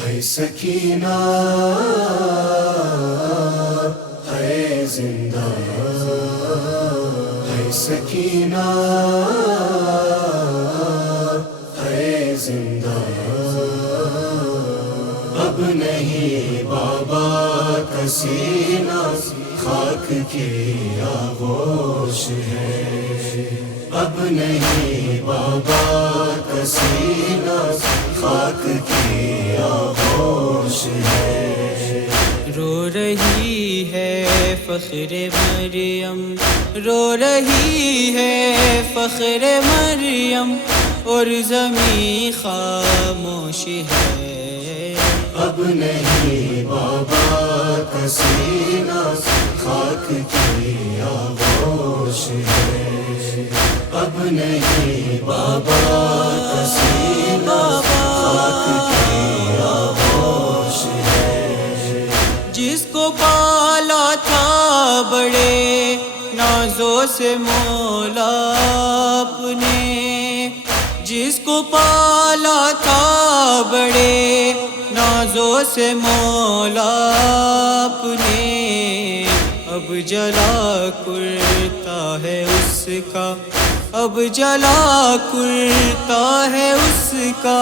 ہے سکینہ ہے زندہ، ہے سکینہ ہے زندہ، اب نہیں بابا کا سینہ خاک کی آغوش ہے، اب نہیں بابا کا سینہ خاک کی آغوش ہے۔ رو رہی ہے فخر مریم، رو رہی ہے فخر مریم، اور زمین خاموش ہے، اب نہیں بابا کا سینہ خاک کی آغوش ہے، اب نہیں بابا کا سینہ خاک کی آغوش ہے۔ جس کو پالا تھا بڑے نازوں سے مولا آپ نے، جس کو پالا تھا بڑے نازوں سے مولا آپ نے، اب جلا کرتا ہے اس کا، اب جلا کرتا ہے اس کا،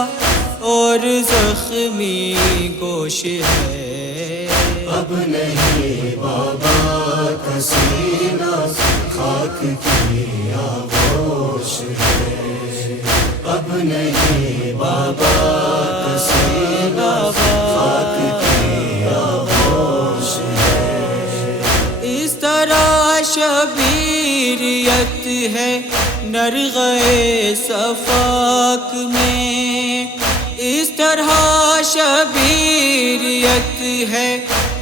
اور زخمی گوش ہے، اب نہیں بابا کا سینہ خاک کی آغوش ہے، اب نہیں بابا کا سینہ خاک کی آغوش ہے۔ اس طرح شبیریت ہے نرغے صفاق میں، اس طرح شبیریت ہے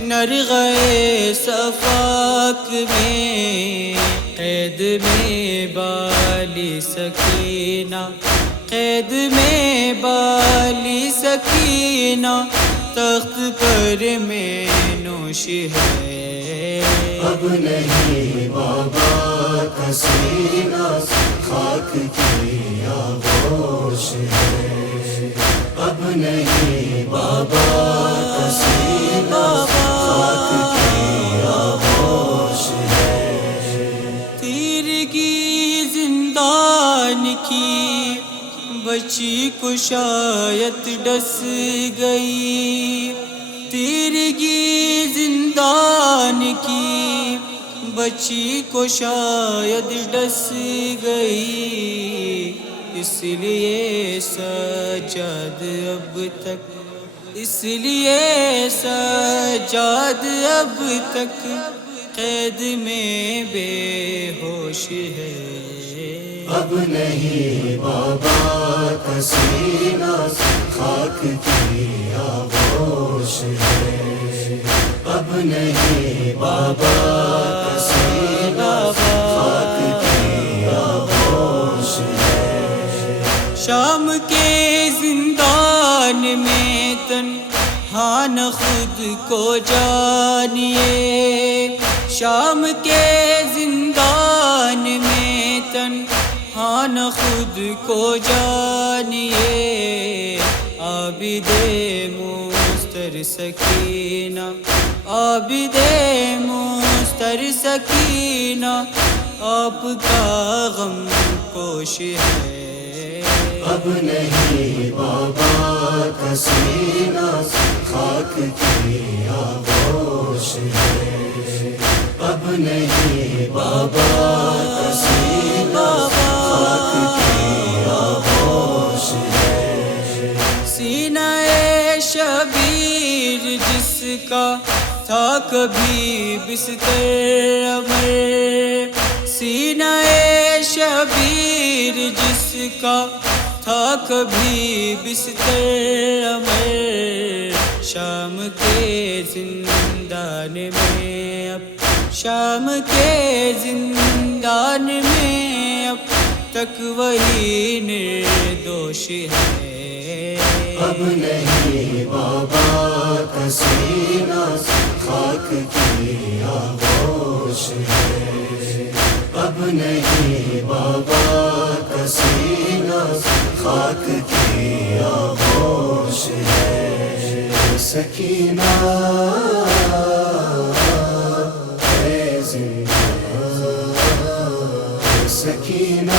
نرغے صفاق میں، قید میں بالی سکینہ، قید میں بالی سکینہ، تخت پر میں نوش ہے، اب نہیں بابا کا سینہ خاک کی آغوش ہے، اب نہیں بابا کا سینہ خاک کی آغوش ہے۔ تیرگی زندان کی بچی کو شاید ڈس گئی، تیرگی زندان کی بچی کو شاید ڈس گئی، اس لیے سجاد اب تک، اس لیے سجاد اب تک قید میں بے ہوش ہے، اب نہیں بابا کا سینہ خاک کی آغوش ہے، اب نہیں بابا کا سینہ خاک کی آغوش ہے۔ شام کے زندان میں تنہا نہ خود کو جانیے، شام کے زندان میں تنہا نہ خود کو جانیے، عابد مستر سکینہ، عابد مستر سکینہ، آپ کا غم پوش ہے، اب نہیں بابا کا سینہ خاک کی آغوش ہے، اب نہیں بابا کا سینہ خاک کی آغوش ہے۔ سینہ شبیر جس کا تھا کبھی بستر امر، سینہ شبیر جس کا تھا کبھی بستر امر، شام کے زندان میں اب، شام کے زندان میں اب تک وہی نردوش ہے، اب نہیں بابا کا سینہ خاک کی آغوش ہے، اب نہیں بابا کا سینہ خاک کی آغوش ہے۔ سکینہ اے زندہ اے سکینہ